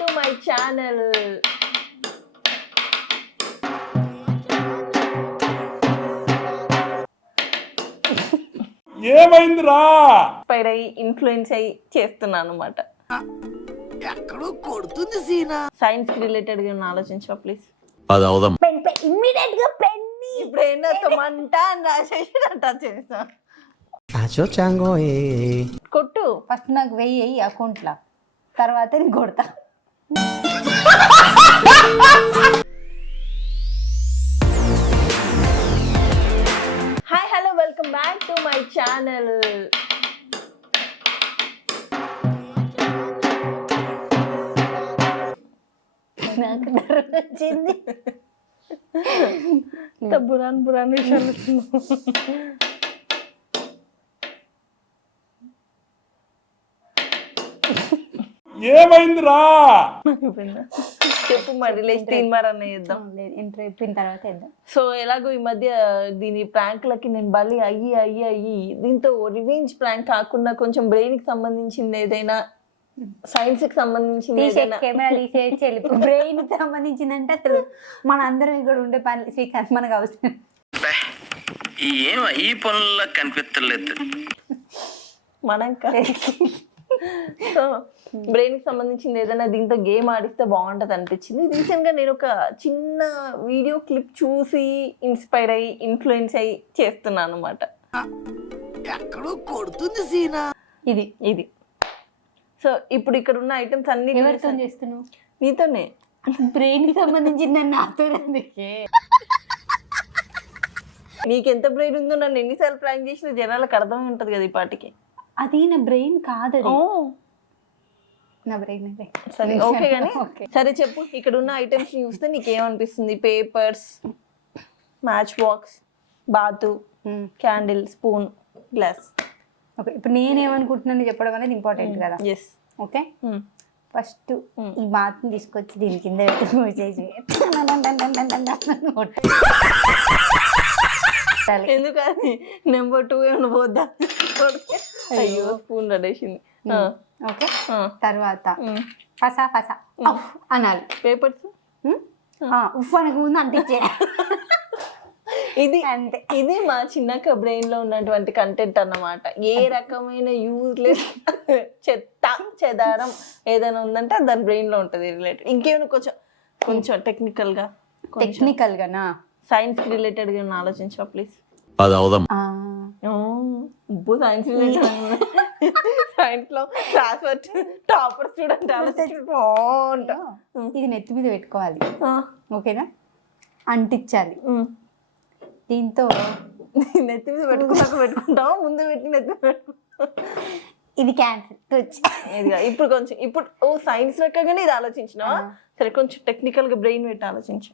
to my channel. ఏమైందిరా? పైన influence అయ్యి చేస్తున్నాను అన్నమాట. ఎక్కడో కొడుతుంది సీనా. సైన్స్ కి రిలేటెడ్ గా ఆలోచించవా ప్లీజ్. అది అవుదాం. ఇమ్మీడియట్ గా పెన్ని ఇప్పుడు ఏంటో మంట అని రాసేసి టచ్ చేస్తా. కొట్టు. ఫస్ట్ నాకు వెయ్యి అకౌంట్ లా, తర్వాత నేను కొడతా. Hi hello welcome back to my channel. నాకు డర్ వచ్చింది. బురాన్ బురాన్ విషయాలు ఏమైందిరా? చెప్పు మరి తీన్మార్ అన్న చేద్దాం. ఇంటర్ అయిపోయిన తర్వాత వేద్దాం. సో ఎలాగో ఈ మధ్య దీని ప్రాంక్లకి నేను బలి అయ్యి దీంతో రివెంజ్ ప్రాంక్ కాకుండా కొంచెం బ్రెయిన్ కి సంబంధించింది ఏదైనా, సైన్స్ కి సంబంధించింది ఏదైనా, కెమెరా తీసేసి వెళ్ళిపో. బ్రెయిన్ కి సంబంధించిందంటే అసలు మన అందరం ఇక్కడ ఉండే పని శ్రీకాంత్ మనకు అవసరం. ఈ పనుల్లో కనిపించలేదు మనం. సో బ్రెయిన్ కి సంబంధించింది ఏదైనా దీంతో గేమ్ ఆడిస్తే బాగుంటది అనిపించింది. రీసెంట్ గా నేను ఒక చిన్న వీడియో క్లిప్ చూసి ఇన్స్పైర్ అయ్యి ఇన్ఫ్లుయెన్స్ అయ్యి చేస్తున్నాను అనమాట. ఎక్కడో కొడుతుంది సీనా. ఇది సో ఇప్పుడు ఇక్కడ ఉన్న ఐటమ్స్ అన్ని ఎవరితో చేస్తున్నావు? నీతోనే. బ్రెయిన్ కి సంబంధించిందని నాతో అందుకే. నీకెంత బ్రెయిన్ ఉందో నన్ను ఎన్నిసార్లు ప్లాన్ చేసిన జనాలకు అర్థమై ఉంటది కదా ఈ పాటికి. అది నా బ్రెయిన్ కాదు, నా బ్రెయిన్. సరే ఓకే కానీ సరే చెప్పు. ఇక్కడ ఉన్న ఐటమ్స్ చూస్తే నీకేమనిపిస్తుంది? పేపర్స్, మ్యాచ్ బాక్స్, బాతు, క్యాండిల్, స్పూన్, గ్లాస్. ఓకే, ఇప్పుడు నేనేమనుకుంటున్నాను చెప్పడం అనేది ఇంపార్టెంట్ కదా. ఎస్ ఓకే, ఫస్ట్ ఈ బాత్ని తీసుకొచ్చి దీని కింద పెట్టేసి ఎందుకని నెంబర్ 2 ఏమైనా పోద్దా? అయ్యో స్పూన్ రడేసింది. ఓకే, తర్వాత ఫసా ఫసా అనాలి. పేపర్స్ ఉఫ్ అనక ముందు అంటించే. ఇది అంతే. ఇది మా చిన్నక్క బ్రెయిన్ లో ఉన్నటువంటి కంటెంట్ అన్నమాట. ఏ రకమైన యూజ్లెస్ చెత్త చెదారం ఏదైనా ఉందంటే దాని బ్రెయిన్ లో ఉంటది రిలేటెడ్. ఇంకేమైనా కొంచెం టెక్నికల్ గానా సైన్స్ కి రిలేటెడ్ గా ఆలోచించవా ప్లీజ్. అది అవుదాం. Science related. సైన్స్ లో టాపర్ స్టూడెంట్ ఆలోచించా. ఇది నెత్తి మీద పెట్టుకోవాలి, ఓకేనా? అంటించాలి. దీంతో నెత్తి మీద పెట్టుకుంటావా? ముందు పెట్టి నెత్తి పెట్టుకుంటా. ఇది క్యాన్సర్. ఇప్పుడు సైన్స్ రకంగానే ఇది ఆలోచించినావా? సరే కొంచెం టెక్నికల్ గా బ్రెయిన్ పెట్టి ఆలోచించు.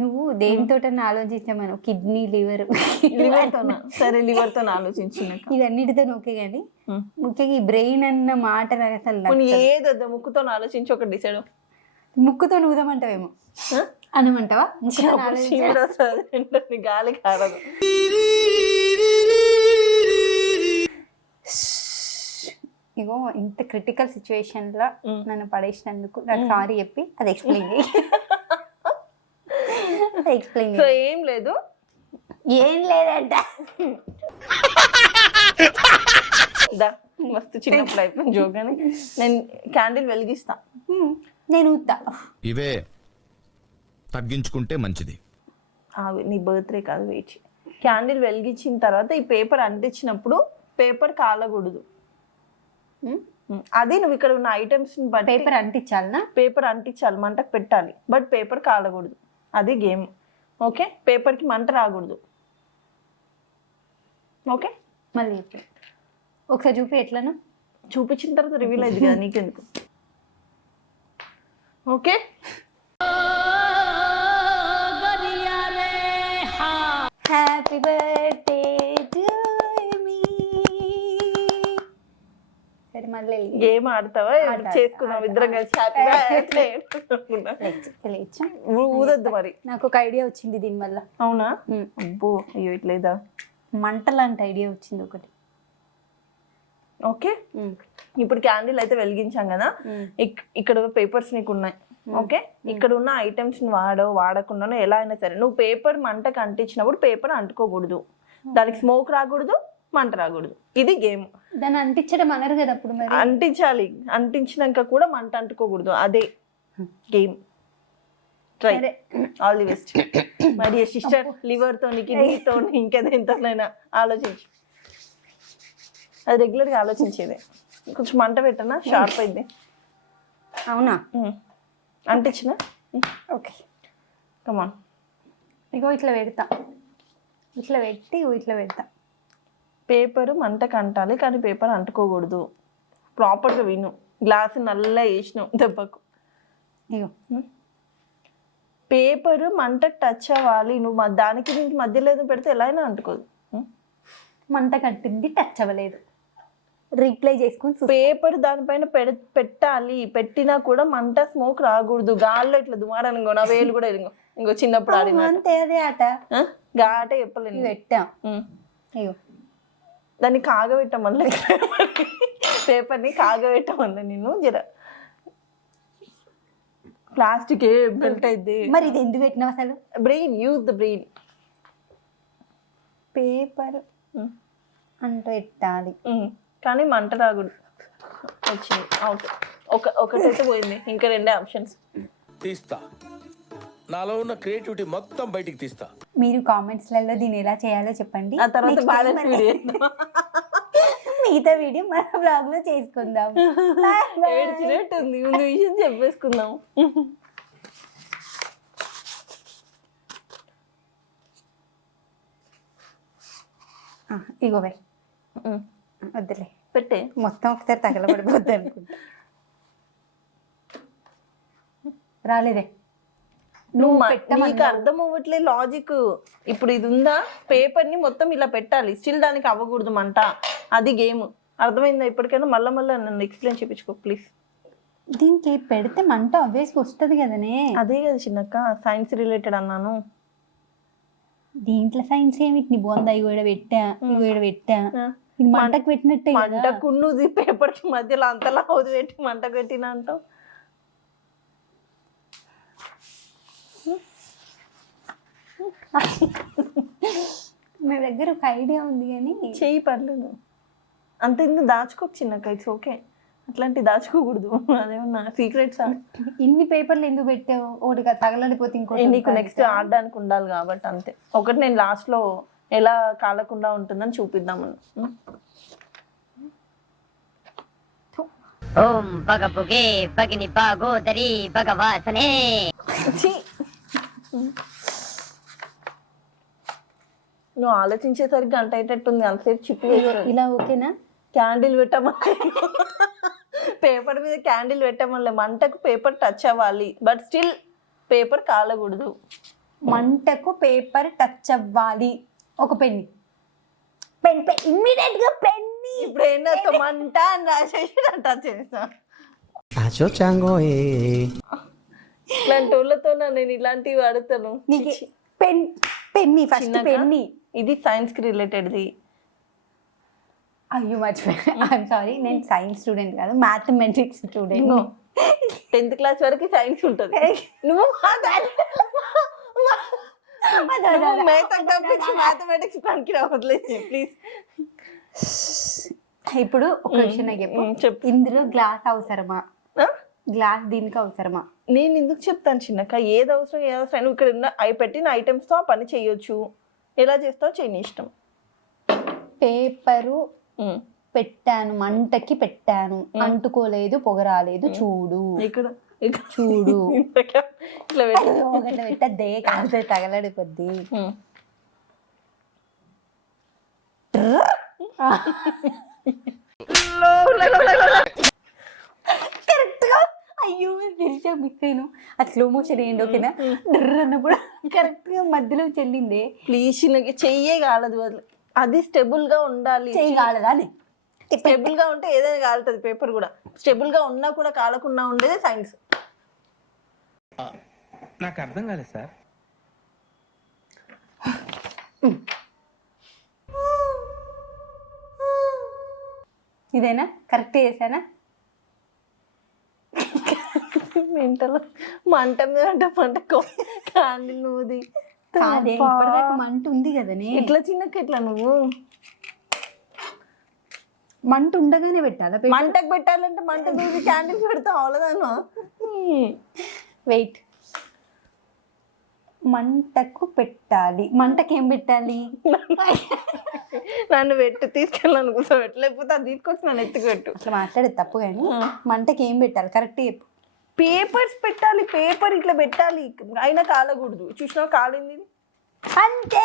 నువ్వు దేనితో ఆలోచించామను, కిడ్నీ, లివర్ సరే లివర్ తో ఆలోచించిన ఇవన్నిటితో ఓకే, కానీ ముఖ్యంగా ఈ బ్రెయిన్ అన్న మాట నాకు అసలు ఏదో ముక్కుతో ఆలోచించి ఒక డిసైడ్. ముక్కుతో నూదమంటావేమో అనమంటావా? గాలి కారదు. ఇగో ఇంత క్రిటికల్ సిచ్యువేషన్ లో నన్ను పడేసినందుకు నాకు సారీ చెప్పి అది ఎక్స్ప్లెయిన్ సో ఏం లేదు, ఏం లేదంట. మస్తు చిన్నప్పుడు అయిపోయింది జోక్. అని నేను క్యాండిల్ వెలిగిస్తా. నేను ఊతా. ఇవే తగ్గించుకుంటే మంచిది. నీ బర్త్డే కాదు, వెయిట్. క్యాండిల్ వెలిగించిన తర్వాత ఈ పేపర్ అంటించినప్పుడు పేపర్ కాలకూడదు. అది నువ్వు ఇక్కడ ఉన్న ఐటమ్స్ బట్టి పేపర్ అంటించాలనా? పేపర్ అంటించాలి, మంటకు పెట్టాలి, బట్ పేపర్ కాలకూడదు. అది గేమ్. ఓకే, పేపర్ కి మంట రాకూడదు. ఓకే, మళ్ళీ ఒకసారి చూపి. ఎట్లనా చూపించిన తర్వాత రివీల్ అయింది కదా, నీకెందుకు? Okay, happy birthday to me. సరే మళ్ళీ గేమ్ ఆడతావా? చేసుకున్నాం ఇద్దరం కలిసి. హ్యాపీ ఊదద్దు మరి. నాకు ఒక ఐడియా వచ్చింది దీనివల్ల. అవునా? అబ్బో, అయ్యో ఇట్లేదా? మంట లాంటి ఐడియా వచ్చింది ఒకటి. ఓకే, ఇప్పుడు క్యాండిల్ అయితే వెలిగించాం కదా, ఇక్కడ పేపర్స్ నీకు ఉన్నాయి. ఓకే, ఇక్కడ ఉన్న ఐటమ్స్ వాడకుండానో ఎలా అయినా సరే నువ్వు పేపర్ మంటకు అంటించినప్పుడు పేపర్ అంటుకోకూడదు, దానికి స్మోక్ రాకూడదు, మంట రాకూడదు. ఇది గేమ్. దాన్ని అంటించడం అనరు కదా అప్పుడు మరి. అంటించాలి, అంటించినాక కూడా మంట అంటుకోకూడదు, అదే game. Try. All the best my dear sister. Liver తోని, కిడ్నీతో, ఇంకేదైనా ఆలోచించు. అది రెగ్యులర్గా ఆలోచించేదే. కొంచెం మంట పెట్టనా, షార్ప్ అయింది. అవునా? అంటించిన. ఓకే, కమాన్. ఇగో ఇట్లా పెడతా, ఇట్లా పెట్టి ఇట్లా పెడతా. పేపర్ మంటకు అంటాలి కానీ పేపర్ అంటుకోకూడదు. ప్రాపర్గా విను. గ్లాస్ నల్ల వేసినావు దెబ్బకు. ఇగో పేపర్ మంటకు టచ్ అవ్వాలి, నువ్వు దానికి దీనికి మధ్యలో ఏదో పెడితే ఎలా అయినా అంటుకోదు. మంట కట్టింది, టచ్ అవ్వలేదు, రీప్లై చేసుకుని పేపర్ దానిపైన పెట్టాలి, పెట్టినా కూడా మంట స్మోక్ రాకూడదు. గాల్లో ఇట్లా దుమారనుకో, నా వేలు కూడా ఇంకో చిన్నప్పుడు ఆడిన అంతే. అదే ఆట గాటే చెప్పలేదు. పెట్టా. ఇగో దాన్ని కాగబెట్టమల్ల, పేపర్ని కాగబెట్టమల్ల నేను జర. ప్లాస్టిక్ ఏ మెల్ట్ అయింది. మరి ఇది ఎందుకు పెట్టినావు అసలు? Brain, use the brain. Paper అంటూ పెట్టాలి కానీ మంట రాకూడదు. వచ్చింది, అవుట్. ఒకటైతే పోయింది, ఇంకా 2 ఆప్షన్స్. తీస్తా, నాలో ఉన్న క్రియేటివిటీ మొత్తం బయటికి తీస్తా. మీరు కామెంట్స్లలో దీన్ని ఎలా చేయాలో చెప్పండి. ఆ తర్వాత బ్యాలెన్స్ వీడియో, మిగతా వీడియో మన బ్లాగ్ లో చేసుకుందాం. ఏడ్చినట్టుంది, ముందు విషయం చెప్పేసుకుందాం. ఇగో వద్దులే, పెట్టే. మొత్తం ఒకసారి తగలబడిపోద్ది అనుకుంటా. రాలేదే. నువ్వు నీకు అర్థం అవ్వట్లే లాజిక్. ఇప్పుడు ఇది ఉందా, పేపర్ ని మొత్తం ఇలా పెట్టాలి, స్టిల్ దానికి అవ్వకూడదు మంట. అది గేమ్. అర్థమైందా ఇప్పటికైనా? మళ్ళీ నన్ను ఎక్స్ప్లెయిన్ చేయించుకో ప్లీజ్. దీనికి పెడితే మంట ఆబ్వియస్గా వస్తుంది కదనే. అదే కదా చిన్నక్క, సైన్స్ రిలేటెడ్ అన్నాను. దీంట్లో సైన్స్ ఏమిటి? నీ బొంద ఇవి పెట్టా, ఇవి పెట్టా, ఇది మంటకు పెట్టినట్టే. మంటకు నువ్వు పేపర్ కి మధ్యలో అంతలా అవుదు పెట్టి మంటకు పెట్టిన అంటావు. నా దగ్గర ఒక ఐడియా ఉంది కానీ చెయ్యి, పర్లేదు. అంత ఎందుకు దాచుకోకు చిన్నక్క, ఇట్స్ ఓకే. అట్లాంటి దాచుకోకూడదు, అదేమన్నా సీక్రెట్స్. ఇన్ని పేపర్లు ఎందుకు పెట్టావు? ఒకటిగా తగలడిపోతే ఇంకోటి నీకు నెక్స్ట్ ఆడడానికి ఉండాలి కాబట్టి అంతే. ఒకటి నేను లాస్ట్ లో ఎలా కాలకుండా ఉంటుందని చూపిద్దామని. ఓం పగపుగే పగిని పాగోదరి భగవాసనే. నువ్వు ఆలోచించేసరికి గంట అయ్యేటట్టుంది, అంతసేపు చిప్పు వేసారు. ఇలా ఓకేనా? క్యాండిల్ పెట్టమని, పేపర్ మీద క్యాండిల్ పెట్టమని. మంటకు పేపర్ టచ్ అవ్వాలి బట్ స్టిల్ పేపర్ కాలకూడదు. మంటకు పేపర్ టచ్ అవ్వాలి. ఒక పెన్ని, పెన్ ఇమ్మీడియట్ గా పెన్ని. ఇప్పుడు ఏంటో మంట అని రాసేసి టచ్ చేస్తా. ఇట్లాంటి వాళ్ళతో నేను ఇలాంటివి వాడతాను. నీకు పెన్ని ఫస్ట్ పెన్ని. ఇది సైన్స్ కి రిలేటెడ్ది. అయ్యో మర్చిపోయా, ఐఎమ్ సారీ. నేను సైన్స్ స్టూడెంట్ కాదు, మ్యాథమెటిక్స్ స్టూడెంట్. 10th క్లాస్ వరకు సైన్స్ ఉంటుంది. నువ్వు మ్యాథమెటిక్స్ పనికి రావట్లేదు ప్లీజ్. ఇప్పుడు ఒక విషయం నాకు చెప్పు. ఇందులో గ్లాస్ అవసరమా? గ్లాస్ దీనికి అవసరమా? నేను ఎందుకు చెప్తాను చిన్నక్క, ఏది అవసరం నువ్వు ఇక్కడ ఉన్న పెట్టిన ఐటమ్స్ తో ఆ పని చేయొచ్చు. ఎలా చేస్తావు చేయని ఇష్టం. పేపరు పెట్టాను, మంటకి పెట్టాను, అంటుకోలేదు, పొగ రాలేదు, చూడు ఇక్కడ చూడు. ఇట్లా ఒకటి పెట్టద్దే, కాస్త తగలడిపోద్ది. కరెక్ట్ గా. అయ్యో తెలిసా మిస్ అయినా. అది స్లో మోషన్ ఏంటి ఓకేనా? డ్ర అన్నప్పుడు కరెక్ట్ గా మధ్యలో చెల్లిందే. ప్లీజ్ చిన్నకి చెయ్యే కాలదు, అది స్టెబుల్ గా ఉండాలి. చెయ్యి కాలదా? స్టెబుల్ గా ఉంటే ఏదైనా కాలుతుంది. పేపర్ కూడా స్టెబుల్ గా ఉన్నా కూడా కాలకుండా ఉండేదే సైన్స్. నాకు అర్థం కాలేదు సార్. ఇదేనా కరెక్ట్ చేశానా? మెంటలో మంట మీద అంటే మంట క్యాండిల్ నువ్వుది కాదే ఇప్పటిదాకా మంట ఉంది కదనే. ఇట్లా చిన్నకి ఇట్లా నువ్వు మంట ఉండగానే పెట్టాలా? మంటకు పెట్టాలంటే మంట నువ్వు క్యాండిల్ పెడతావు అవలదాను. వెయిట్, మంటకు పెట్టాలి. మంటకి ఏం పెట్టాలి? నన్ను పెట్టు తీసుకెళ్ళాను కూర్చోబెట్టు, లేకపోతే అది తీసుకొచ్చి నన్ను ఎత్తుకు పెట్టు. అట్లా మాట్లాడేది తప్పు కానీ మంటకి ఏం పెట్టాలి కరెక్ట్ చెప్పు. పేపర్స్ పెట్టాలి, పేపర్ ఇట్లా పెట్టాలి, అయినా కాలకూడదు. చూసినావు కాలింది, అంతే.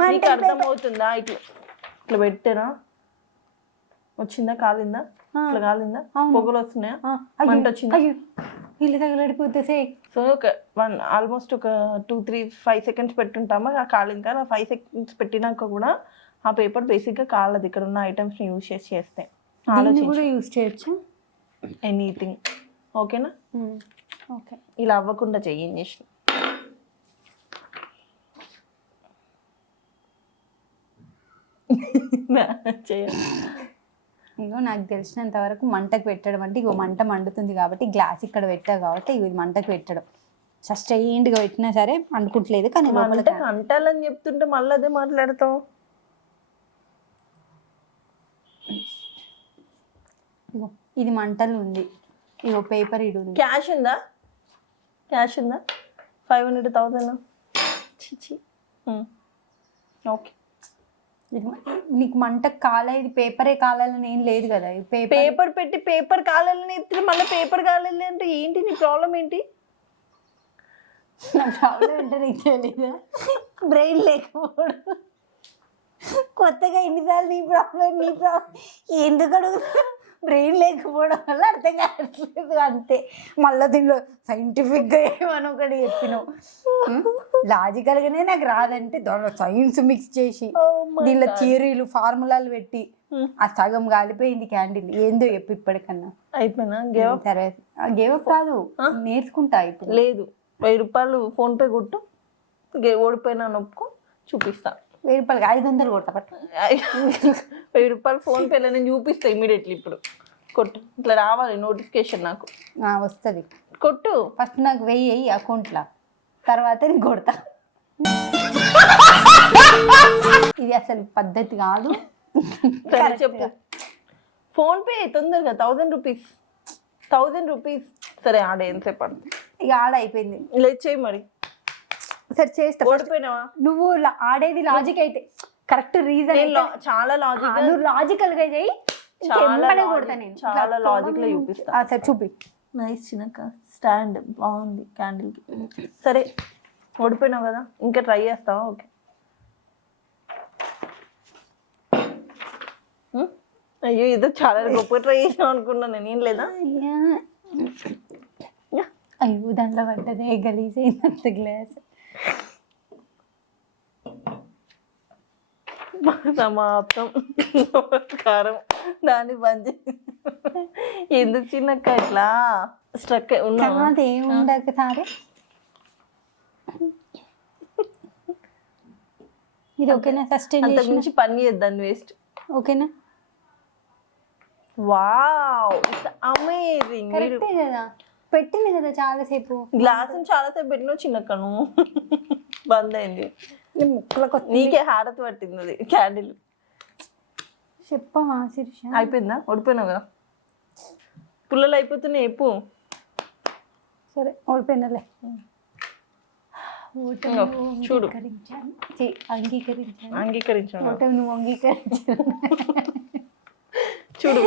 నీకు అర్థమవుతుందా? ఇట్లా ఇట్లా పెట్టారా, వచ్చిందా, కాలిందా, ఇట్లా కాలిందా, పొగలు వస్తున్నాయా, మంట వచ్చిందా? ఇల్లు తగలడిపోతే సో ఒక ఆల్మోస్ట్ ఒక 2-3-5 సెకండ్స్ పెట్టుంటామా కాలింది కదా. 5 సెకండ్స్ పెట్టినాక కూడా ఆ పేపర్ బేసిక్గా కాలదు. ఇక్కడ ఉన్న ఐటమ్స్ని యూజ్ చేస్తే కూడా యూజ్ చేయొచ్చు. ఎనీథింగ్ ఓకేనా? ఓకే, ఇలా అవ్వకుండా చెయ్యి ఏం చేసిన. చేయాలి. ఇగో నాకు తెలిసినంత వరకు మంటకు పెట్టడం అంటే ఇగో మంట మండుతుంది కాబట్టి గ్లాస్ ఇక్కడ పెట్టావు కాబట్టి ఇది మంటకు పెట్టడం. సస్టైన్డ్గా పెట్టినా సరే అనుకుంటలేదు కానీ లోపల అంటాలని చెప్తుంటే మళ్ళీ అదే మాట్లాడతావు. ఇగో ఇది మంటలు ఉంది, ఇగో పేపర్ ఇడు ఉంది. క్యాష్ ఉందా? క్యాష్ ఉందా? 500,000. ఓకే, నీకు మంట కాలేదు, పేపరే కాలాలని ఏం లేదు కదా. పేపర్ పెట్టి పేపర్ కాలాలని ఎత్తి మళ్ళీ పేపర్ కాలాలి అంటే ఏంటి నీ ప్రాబ్లం ఏంటి? నా ప్రాబ్లం అంటే నీకు తెలీదా? బ్రెయిన్ లేకపోవడం. కొత్తగా ఎన్నిసార్లు నీ ప్రాబ్లం ఎందుకు అడుగుతా? బ్రెయిన్ లేకపోవడం వల్ల అర్థం కావట్లేదు అంతే. మళ్ళీ దీనిలో సైంటిఫిక్గా ఏమని ఒకటి చెప్పినావు. లాజికల్గానే నాకు రాదంటే దానిలో సైన్స్ మిక్స్ చేసి దీనిలో థియరీలు ఫార్ములాలు పెట్టి ఆ సగం కాలిపోయింది క్యాండిల్. ఏందో చెప్పి ఇప్పటికన్నా అయిపోయినా గేవ్ అప్ కాదు, నేర్చుకుంటా ఇప్పుడు. లేదు, 1000 రూపాయలు ఫోన్పే కొట్టు, ఓడిపోయినా నొప్పుకో, చూపిస్తా. 1000 రూపాయలు 500 కొడతా పట్టు. 1000 రూపాయలు ఫోన్పేలో నేను చూపిస్తా ఇమీడియట్లీ. ఇప్పుడు కొట్టు, ఇట్లా రావాలి నోటిఫికేషన్ నాకు వస్తుంది. కొట్టు ఫస్ట్ నాకు 1000 వెయ్యి అకౌంట్లో, తర్వాత నేను కొడతా. ఇది అసలు పద్ధతి కాదు. సరే చెప్పు. ఫోన్పే తొందరగా 1000 రూపీస్. 1000 రూపీస్. సరే ఆడ ఎంతసేపు పడుతుంది? ఇక ఆడ అయిపోయింది. లేదు చేయి మరి. సరే చేస్తా. ఓడిపోయినావా? నువ్వు ఆడేది లాజిక్ అయితే కరెక్ట్ రీజన్ చాలా లాజిక్. నువ్వు లాజికల్ గా చేయి, కొడతా నేను. చాలా లాజిక్ లో చూపిస్తా. సరే చూపి. నైస్ చిన్నక్క స్టాండ్ బాగుంది క్యాండిల్ కి. సరే ఓడిపోయినావు కదా, ఇంకా ట్రై చేస్తావా? ఓకే. అయ్యో ఏదో చాలా గొప్ప ట్రై చేసావు అనుకున్నా నేను. ఏం లేదా? అయ్యో దాంట్లో పడ్డదే గలీజ్ అయినంత గ్లాస్. సమాప్తం. నమస్కారం. దాన్ని బంద్. ఎందుకు చిన్నక్క ఇట్లా స్ట్రక్ ఉన్నా? అదేముండక సారే. ఇది ఓకేనా? సస్టైన్ అంత మించి పని చేద్దాన్ని వేస్ట్. ఓకేనా? Wow, it's amazing. కరెక్టే కదా, పెట్టింది కదా చాలాసేపు. గ్లాస్ చాలాసేపు పెట్టినా చిన్నక్కను బంద్ అయింది. నీకే హారతి పట్టింది అది క్యాండిల్. చెప్పవా శిరీష? అయిపోయిందా? ఓడిపోయినావు కదా. పుల్లలు అయిపోతున్నాయి ఎప్పు. సరే ఓడిపోయినలే. చూడు, అంగీకరించాను. నువ్వు అంగీకరించాను. చూడు,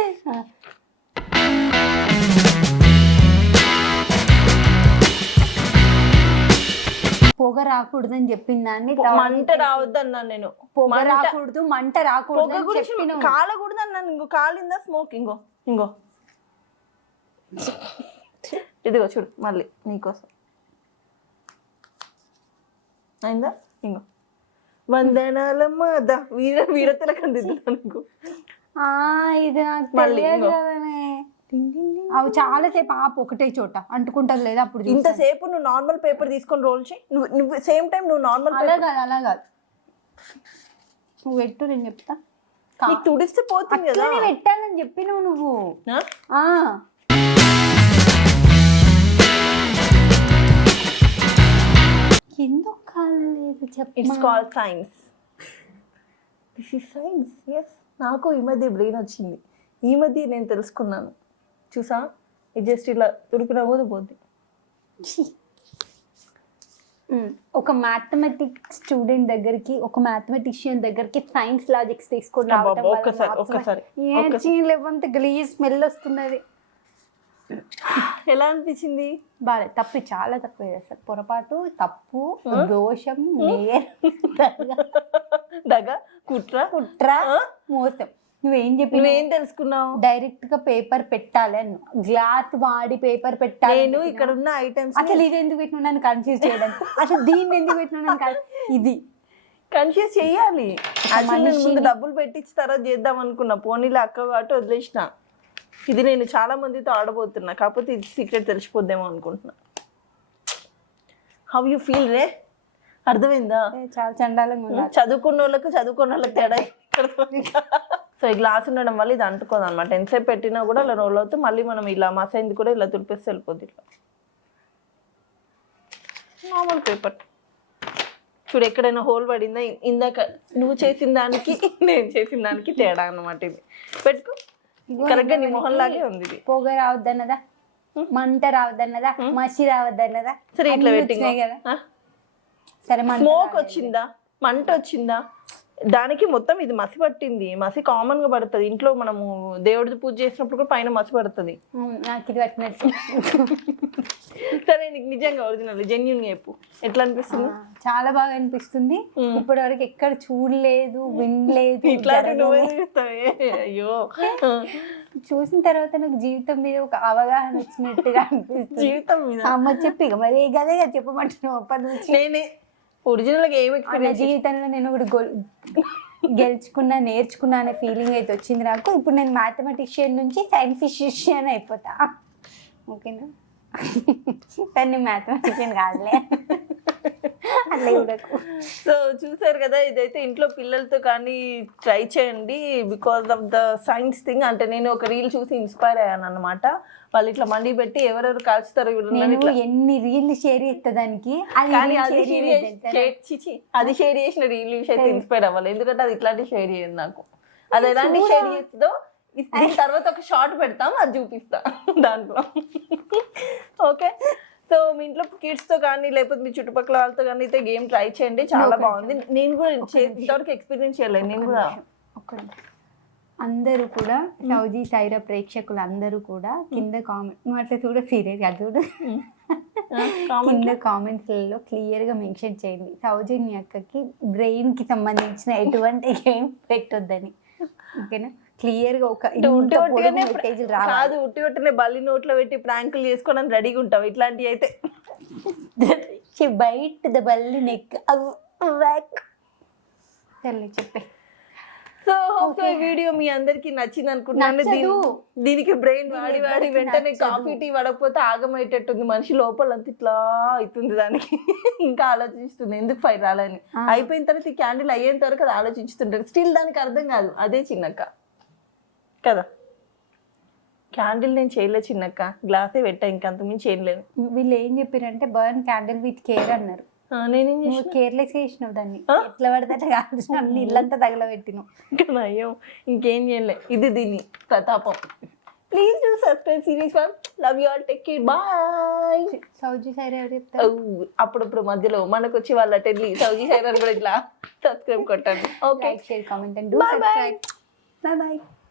పొగ రాకూడదని చెప్పిన దాన్ని మంట రావద్దు అన్నాను నేను. పొగ రాకూడదు, మంట రాకూడదు, కాలకూడదు అన్నాను. ఇంకో కాలిందా స్మోక్? ఇంకో ఇంకో ఇదిగో చూడు మళ్ళీ నీకోసం అయిందా? ఇంకో వందనాలమ్మ దా వీరతిలకం దిద్దుతాను. ఇది నాకు తెలియదు కదనే. అవి చాలాసేపు ఆపు ఒకటే చోట అంటుకుంటుంది లేదా? అప్పుడు ఇంతసేపు నువ్వు నార్మల్ పేపర్ తీసుకొని రోల్ చేయి. నువ్వు సేమ్ టైం నువ్వు నార్మల్ అలా కాదు, అలా కాదు. నువ్వు పెట్టు, నేను చెప్తా. నీకు తుడిస్తే పోతుంది కదా. అట్లనే పెట్టాలని చెప్పినావు నువ్వు. ఆ? ఆ ఎందుకు కాలేదు చెప్పు. It's called science. This is science. Yes, నాకు ఈ మధ్య బ్రెయిన్ వచ్చింది. ఈ మధ్య నేను తెలుసుకున్నాను. చూసా, ఇది జస్ట్ ఇలా తుడిపినా కూడా పోద్ది. ఒక మ్యాథమెటిక్స్ స్టూడెంట్ దగ్గరికి, ఒక మ్యాథమెటిషియన్ దగ్గరికి సైన్స్ లాజిక్స్ తీసుకొని రావడం ఒక్కసారి లేవంత గలీజ్ స్మెల్ వస్తున్నది. ఎలా అనిపించింది? బాగా తప్పు, చాలా తప్పు చేస్తారు. పొరపాటు, తప్పు, దోషం, దగ, కుట్ర, మోసం. నువ్వేం చెప్పి నువ్వేం తెలుసుకున్నావు? డైరెక్ట్ గా పేపర్ పెట్టాలి అన్న, గ్లాస్ వాడి పేపర్ పెట్టాలి. నేను ఇక్కడ ఉన్న ఐటమ్స్ అసలు ఇది ఎందుకు పెట్టినా నన్ను కన్ఫ్యూజ్ చేయడానికి, అసలు దీన్ని ఎందుకు పెట్టినా ఇది కన్ఫ్యూజ్ చెయ్యాలి. యాక్చువల్లీ ముందు డబ్బులు పెట్టించి తర్వాత చేద్దాం అనుకున్నా, పోనీలే అక్క కాబట్టి వదిలేసిన. ఇది నేను చాలా మందితో ఆడబోతున్నా, కాకపోతే ఇది సీక్రెట్ తెలిసిపోద్దేమో అనుకుంటున్నా. హౌ యూ ఫీల్ రే? అర్థమైందా? చాలా చండాలంగా ఉంది. చదువుకున్న వాళ్ళకి తేడా. సో ఈ గ్లాస్ ఉండడం వల్ల ఇది అంటుకోదు అనమాట. ఎంతసేపు పెట్టినా కూడా ఇలా రోల్ అవుతూ మళ్ళీ మనం ఇలా మసైంది కూడా ఇలా తుడిపేస్తే వెళ్ళిపోద్ది. ఇట్లా నార్మల్ పేపర్ చూడు, ఎక్కడైనా హోల్ పడిందా? ఇందాక నువ్వు చేసిన దానికి నేను చేసిన దానికి తేడా అన్నమాట. ఇది పెట్టుకో, కరెక్ట్గా నీ మొహం లాగే ఉంది. ఇది పొగ రావద్దన్నదా, మంట రావద్దన్నదా, మసి రావద్దన్నదా? సరే ఇట్లా పెట్టింగ్ కదా. సరే, స్మోక్ వచ్చిందా, మంట వచ్చిందా? దానికి మొత్తం ఇది మసి పట్టింది. మసి కామన్ గా పడుతుంది ఇంట్లో. మనము దేవుడి పూజ చేసినప్పుడు కూడా పైన మసి పడుతుంది. నాకు ఇది పట్టినట్టు. సరే, నీకు నిజంగా ఒరిజినల్ జెన్యూన్ చెప్పు, ఎట్లా అనిపిస్తుంది? చాలా బాగా అనిపిస్తుంది. ఇప్పటి వరకు ఎక్కడ చూడలేదు, వినలేదు. ఇట్లాంటి నువ్వే చూస్తావే. అయ్యో, చూసిన తర్వాత నాకు జీవితం మీద ఒక అవగాహన వచ్చినట్టుగా అనిపిస్తుంది. జీవితం మీద అమ్మ చెప్పి మరి గదేగా చెప్పమంటున్నావు అప్పటి నుంచి. నేనే ఒరిజినల్ గా ఏమి ఎక్స్పీరియన్స్ జీవితంలో నేను ఒకటి గెలుచుకున్నా, నేర్చుకున్నా అనే ఫీలింగ్ అయితే వచ్చింది నాకు. ఇప్పుడు నేను మ్యాథమెటిషియన్ నుంచి సైంటిఫిషియన్ అయిపోతా. ఓకేనా? కానీ మ్యాథమెటిషియన్ కాదులే, అట్లా ఇవ్వకు. సో చూసారు కదా, ఇదైతే ఇంట్లో పిల్లలతో కానీ ట్రై చేయండి. Because of the science thing. అంటే నేను ఒక రీల్ చూసి ఇన్స్పైర్ అయ్యాను అనమాట. వాళ్ళు ఇట్లా మండి పెట్టి ఎవరెవరు కాల్చుతారు నేను ఎన్ని రీళ్లు షేర్ చేస్తా దానికి, అది షేర్ చేసిన రీల్ చూసి అయితే ఇన్స్పైర్ అవ్వాలి. ఎందుకంటే అది ఇట్లాంటి షేర్ చేయదు నాకు. అది ఎలాంటి షేర్ చేస్తుందో దీని తర్వాత ఒక షార్ట్ పెడతాం, అది చూపిస్తా దాంట్లో. ఓకే, సో మీ ఇంట్లో కిడ్స్ తో కానీ లేకపోతే మీ చుట్టుపక్కల వాళ్ళతో కానీ అయితే గేమ్ ట్రై చేయండి, చాలా బాగుంది. నేను కూడా ఇంతవరకు ఎక్స్పీరియన్స్ చేయలేదు. నేను కూడా అందరూ కూడా సౌజీ సైరా ప్రేక్షకులు అందరూ కూడా కింద కామెంట్, నువ్వు అట్లా చూడ సీరియస్ అది చూడ, కింద కామెంట్స్లలో క్లియర్ గా మెన్షన్ చేయండి సౌజీ నీ అక్కకి బ్రెయిన్ కి సంబంధించిన ఎటువంటి గేమ్ పెట్టొద్దని. ఓకేనా? క్లియర్ గా ఒక కాదు, ఉట్టి ఒట్టినే బల్లి నోట్లో పెట్టి ప్రాంకులు చేసుకోవడానికి రెడీగా ఉంటావు. ఇట్లాంటివి అయితే బయట ద బల్లి నెక్ సర్లే చెప్పే. సో హోప్ ఈ వీడియో మీ అందరికి నచ్చింది అనుకుంటున్నాను. దీనికి బ్రెయిన్ వాడి వాడి వెంటనే కాఫీ టీ పడకపోతే ఆగమయ్యేటట్టుంది. మనిషి లోపలంతా ఇట్లా అవుతుంది, దానికి ఇంకా ఆలోచిస్తుంది ఎందుకు ఫైర్ రాలని. అయిపోయిన తర్వాత ఈ క్యాండిల్ అయ్యేంత వరకు అది ఆలోచిస్తుంటారు. స్టిల్ దానికి అర్థం కాదు. అదే చిన్నక్క కదా, క్యాండిల్ నేను చేయలేదు చిన్నక్క, గ్లాసే పెట్టా, ఇంకంతమించి ఏం లేదు. వీళ్ళు ఏం చెప్పారంటే బర్న్ క్యాండిల్ విత్ కేర్ అన్నారు. నేనేం కేర్లెస్ చేసినావు దాన్ని, ఎట్లా పడితే కాదు అన్ని ఇల్లంతా తగలబెట్టినావు. అయ్యో, ఇంకేం చేయలే. ఇది దీన్ని ప్రతాపం. Please do subscribe series one. Love you all, take care, bye. సౌజీ సైరా ఎవరు చెప్తారు? అప్పుడప్పుడు మధ్యలో మనకు వచ్చి వాళ్ళ టెల్లి సౌజీ సైరా కూడా ఇట్లా సబ్స్క్రైబ్ కొట్టండి. Okay, like share comment and do subscribe. Bye bye.